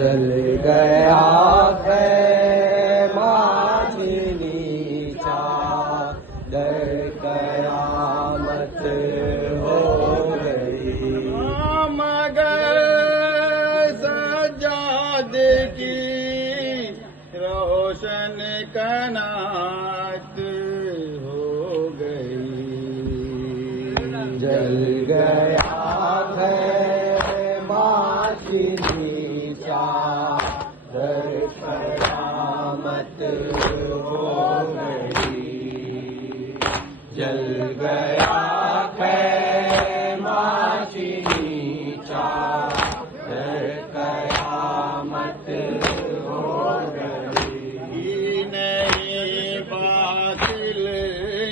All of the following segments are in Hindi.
जल गया खैमा नीचा, दर कयामत हो गई। मगर सज्जाद की रोशन कनात हो गई। जल गया खैमा नीचा, दर कयामत हो गई। जल गया खैमा नीचा, दर कयामत हो गई। नहीं बातिल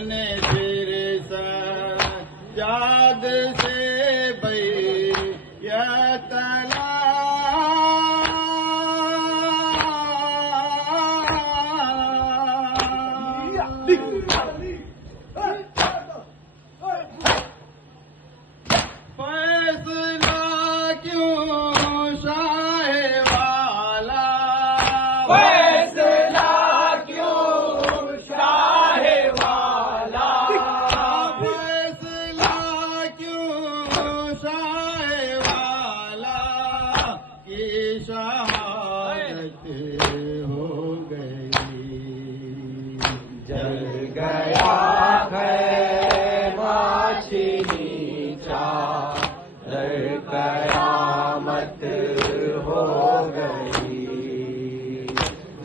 ने फिर सजाद से बैतला, फैसला क्यों शाहे वाला, फैसला क्यों शाहे वाला, फैसला क्यों शाहे वाला की शहादत हो गई। जल गया खैमा नीचा, दर कयामत हो गई।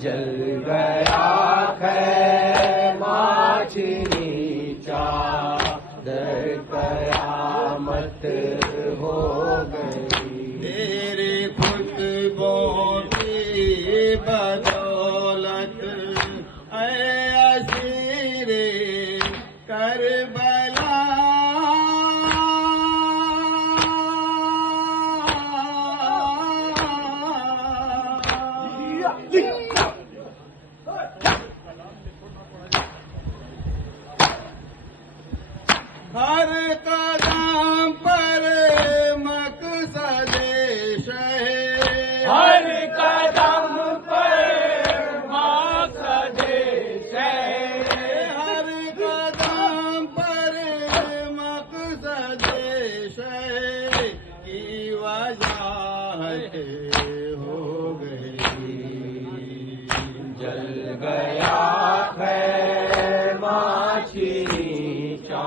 जल गया खैमा नीचा, दर कयामत हो गई। तेरे खुतबों की बदौलत ऐ असीरे करबला, हर कदम पर मकसदे शहे, हर कदम पर मकसदे शहे, हर कदम पर मकसदे शहे की वजाहत हो गई। जल गया खैमा नीचा,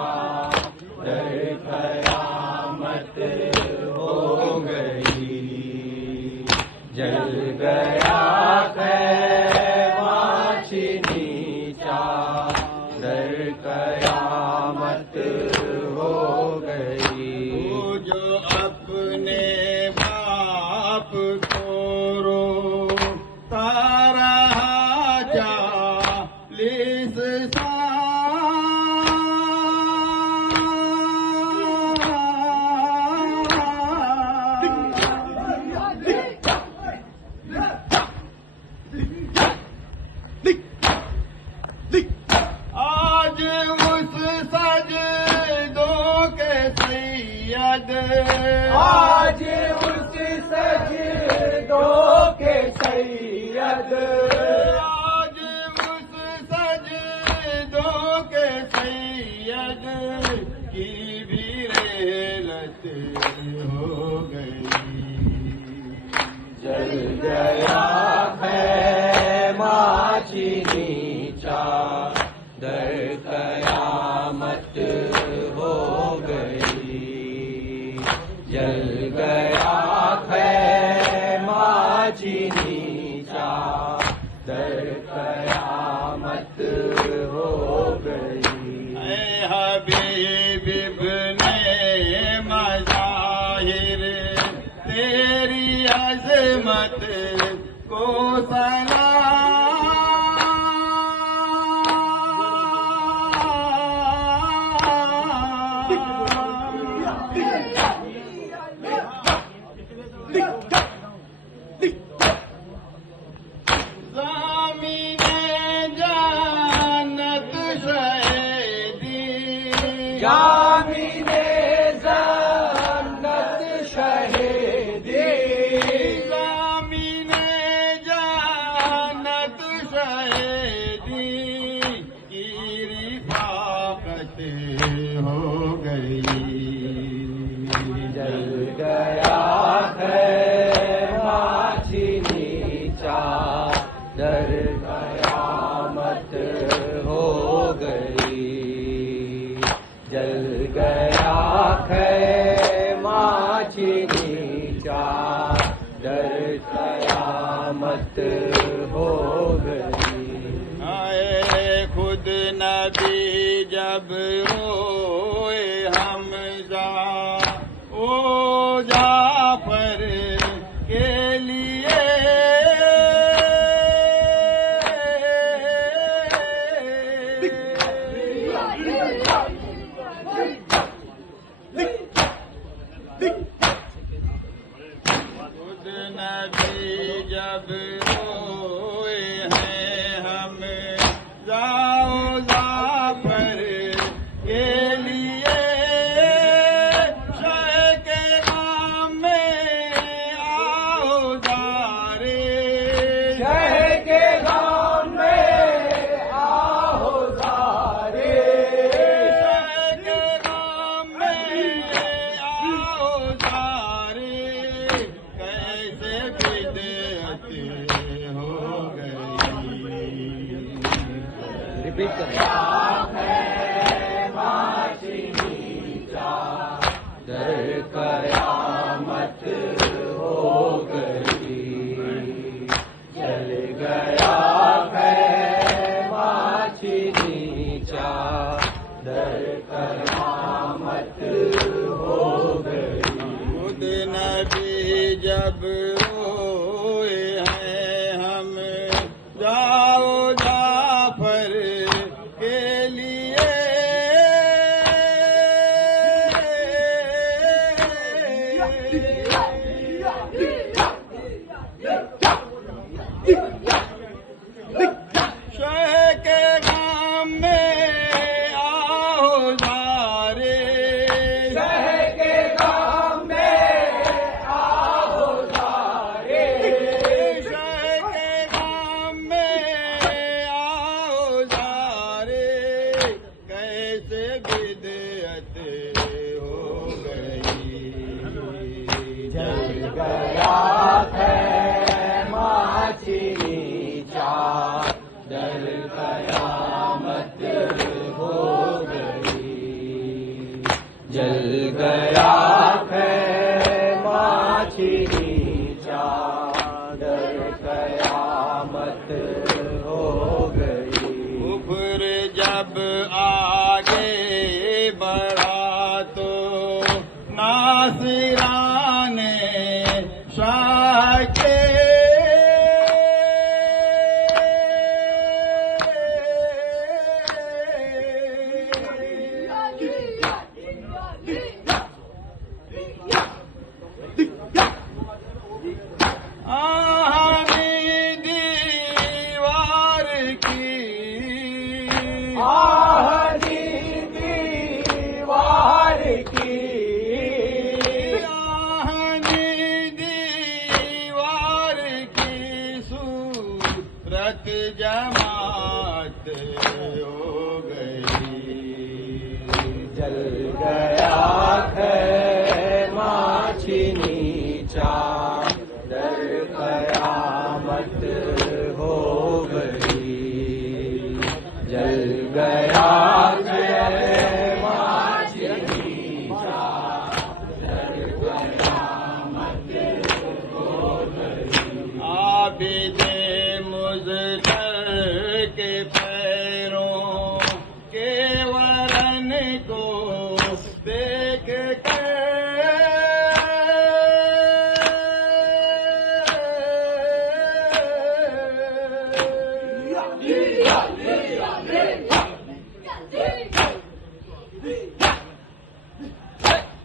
दर कयामत हो गई। जल गया खैमा नीचा, दर कयामत हो गई। वो जो अपने बाप को रोता रहा 40 आज उस सजदों के सैयद, आज उस सजदों के सैयद, आज उस सजदों के सैयद की भी रेलत हो गई। जल गया खैमा नीचा, दर कयामत हो गई। जल गया खैमा नीचा, दर कयामत हो गई। ऐ हबीब इब्ने मज़ाहिर तेरी अज़मत को ज़मीने जन्नत शहीदी, जामिने जन्नत शहीदी, ज़मीने डर कयामत हो गई। आए खुद नबी जब रोए हमजा ओ जाफर के लिए खुद नबी जब रोए हैं हम जाओ जाफर के लिए शाह के नाम में आओ जारे शह के गाँव में आओ सारे। शाह के नाम में आओ जारे कैसे बिदअत हो गई। रिपीट करें। डर कयामत हो गई। चल गया है माची नीचा। डर कयामत हो गई। खुद नबी जब रोए हैं हम जाओ जाफर के लिए शह के नाम में आओ जारे शह के गाँव में आओ सारे। शह के नाम में आओ जारे कैसे बिदअत हो गई। जल गया है माची नीचा। डर कयामत हो गई। जल गया है माची नीचा। डर कयामत हो गई। कुफ्र जब आगे बढ़ा तो नासिराने शाह के आहानी दीवार की आहनी दीवार की। आहनी दीवार की सूरत जमात हो गई। जल गया है माची नीचा। डर कयामत हो गई। जल गया है माची नीचा। डर कयामत हो गई। आबिदे मुज़्फ़र के पैरों के वरन को देख कर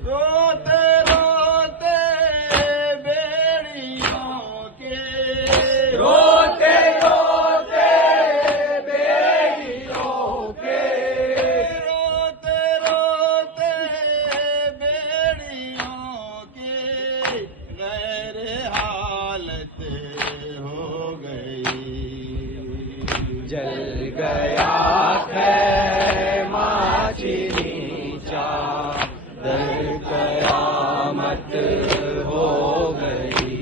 रोते रोते बेड़ियों के रोते रोते बेड़ियों के। रोते रोते बेड़ियों के गैर हालत हो गई। जल गया है माची नीचा। डर कयामत हो गई।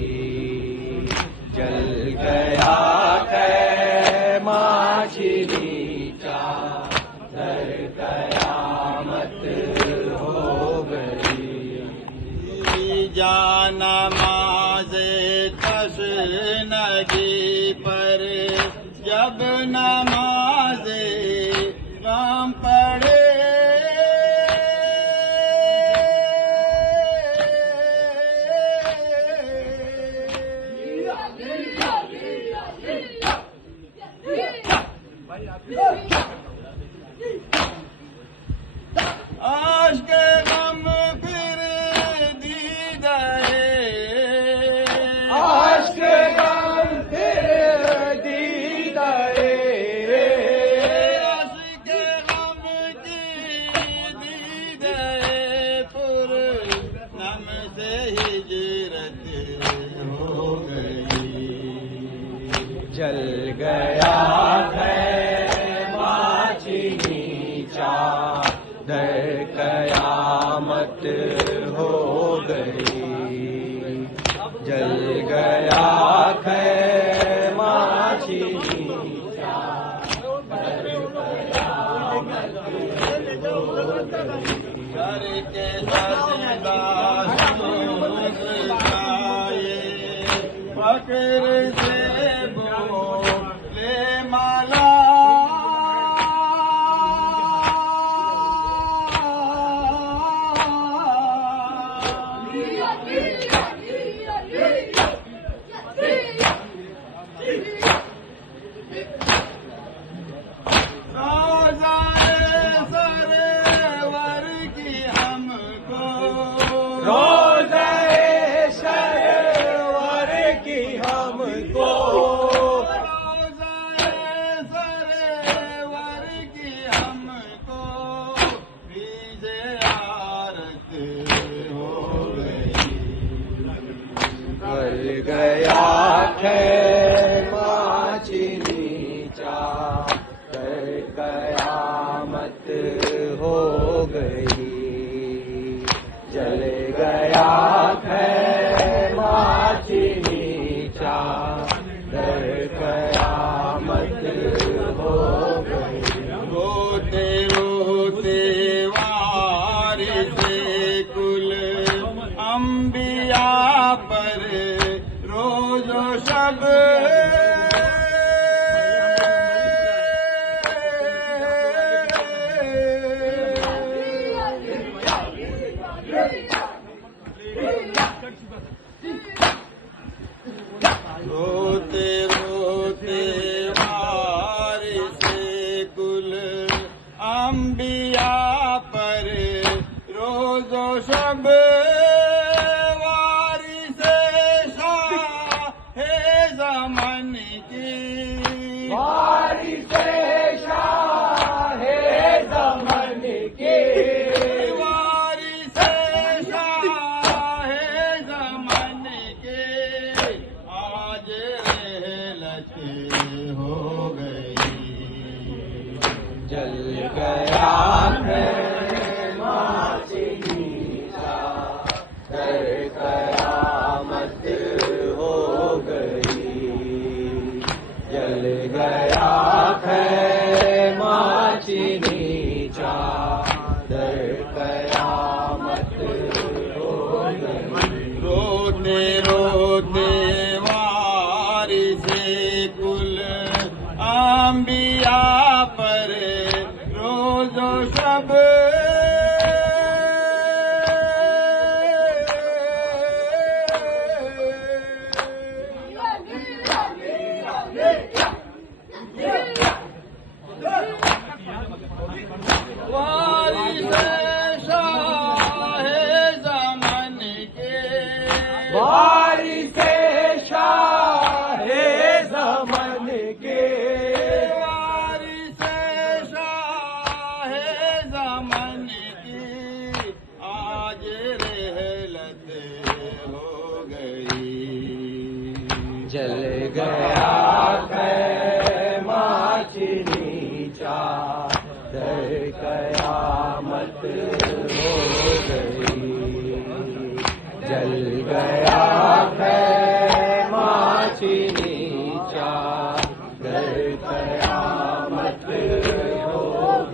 जल गया है माची नीचा। डर कयामत हो गई। जान नमाज़े तशनगी पर जब नमाज़े गाम पढ़े आज के गम फिर दीदारे आज के गम फिर दीदारे आज के गम की दीदारे पुर नम से हिजरत हो गई जल गया है माचीनी चादर कयामत हो गई जल गया है माचीनी घर के सजदा फकर से बोले माला सरवर की हमको रोज़े सरवर की हमको सरवर की हमको बीजे आरत हो गई जल गया है माचीनी चादर कयामत हो गई जल गया है माचीनी चादर कयामत हो गई रोते रोते वारिस कुल अंबिया पर रोजो शब रोते रोते वारिस कुल अंबिया पर रोजो शब वारिस शाहे ज़मन की वारिस शाहे ज़मन के वारिस शाहे ज़मन के आज रहलत हो गई जल गया है माचीनी चादर कयामत हो गई जल गया है माचीनी चादर कयामत हो गई रोते रोते वारिस कुल अंबिया पर रोजो शब वारिस शाहे ज़मन के वारिस शाहे ज़मन के वारिस शाहे ज़मन की आज रहलत हो गई जल गया है माचीनी चादर कयामत हो गई जल गया है माचीनी चादर कयामत हो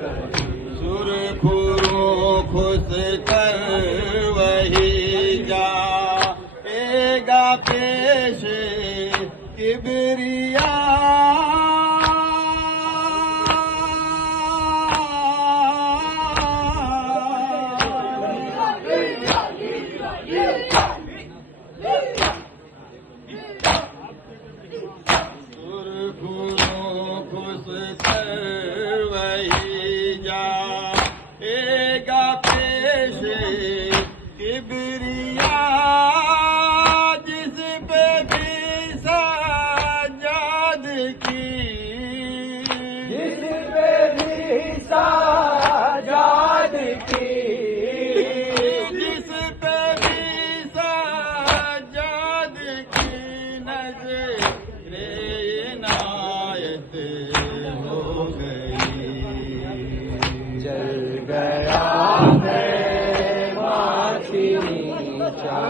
गई सुरखुरों खुश कर वही जाएगा पेश किबरिया किबरिया जिस पे भी सजाद की जिस पे भी साजाद की जिस पे भी सजाद की नज़रे इनायत हो गई जल गया है माचिनी चा